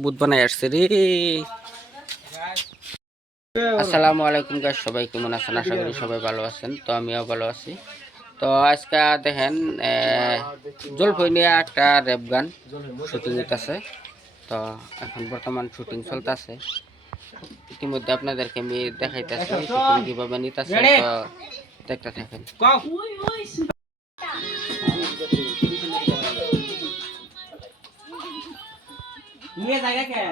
বুধ বানাই আসছে রে। আসসালামু আলাইকুম গাছ সবাই কেমন আছেন? আশা করি সবাই ভালো আছেন তো আমিও ভালো আছি। তো আজকে দেখেন আহ, জলপাই নিয়ে একটা র্যাপ গান শুটিং হইতেছে। তো এখন বর্তমান শুটিং চলতেছে। ইতিমধ্যে আপনাদেরকে আমি দেখাইতেছি শুটিং কীভাবে নিতেছে তো দেখতে থাকেন। নিয়ে যাই কে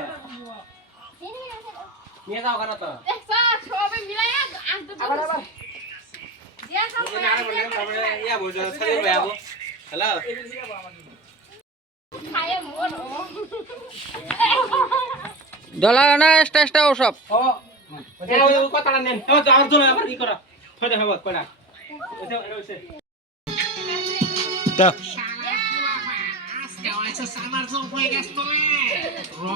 নিয়ে যাও কেন তো। হ্যালো? দলা না এক্সট্রা এক্সট্রা ওসব কথাটা নেন। আমার জন্য আবার কি করা? হয়তো হবে কয়টা? আজকে হয়েছে সামার জোর হয়ে গেছে তোলে। র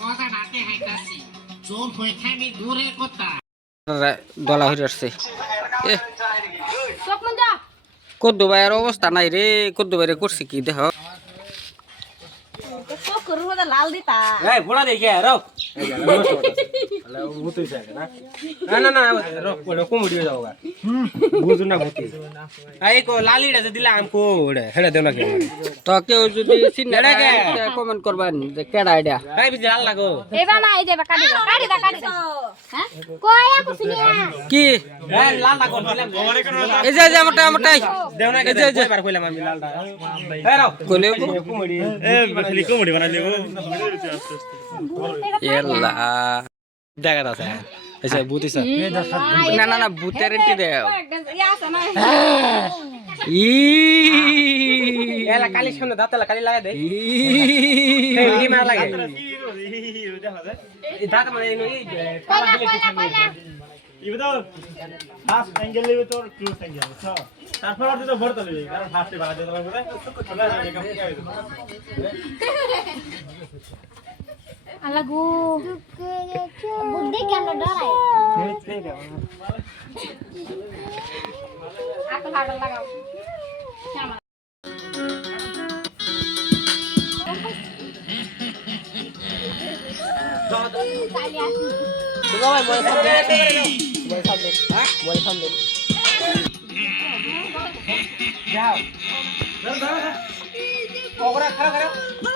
মজা নাতে হাইতাছি। জোর হয়ে খাবি দূরে কথা। দলা হয়ে আসছে এ কদ্দু ভাইয়ের অবস্থা নাই রে কদ্দু ভাইরে করছে কি দেখ লাল দিতা এই বড়া দেখে রাও না? না না রাও বড় কুমড়ি হয়ে যাওগা বুঝু না ভূতি। এই কো লালিটা যে দিলা আমকো ওড়ে হেড়ে দেও না কে। তো কেউ যদি চিনে কে? কমেন্ট করবেন যে কেডা আইডিয়া এই বিজি লাল লাগো। এবার না এই যে কাটি দাও কাটি দাও কাটি দাও। হ্যাঁ কই আপু কি? এই দিলাম। এই যে যে আমারটা আমারটাই দেও না এই যে, যে। এবার কইলাম আমি লালটা? এই রাও। কইলে কুমড়ি এল্লা দেখা দাও স্যার এসে বুঝিস না না না ভূতের এন্টি দেও। আছে না ই। এলা কালি সামনে দাঁতলা কালি লাগাই দে। ই। এই কি মার লাগে? এই দাঁত মানে এই এই কালা দিলে কি থাকবে তারপর আর তো ভরতে হবে কারণ ফার্স্টে বাড়া দিতে লাগবে আল্লাহ গো বুদ্ধি কেন ডরাই আকল হাগল লাগাও। มึงเอาไปมวยคำเล่นมวยคำเล่นมวยคำเล่นยาวเดินเดินออกก็ได้คกับครับ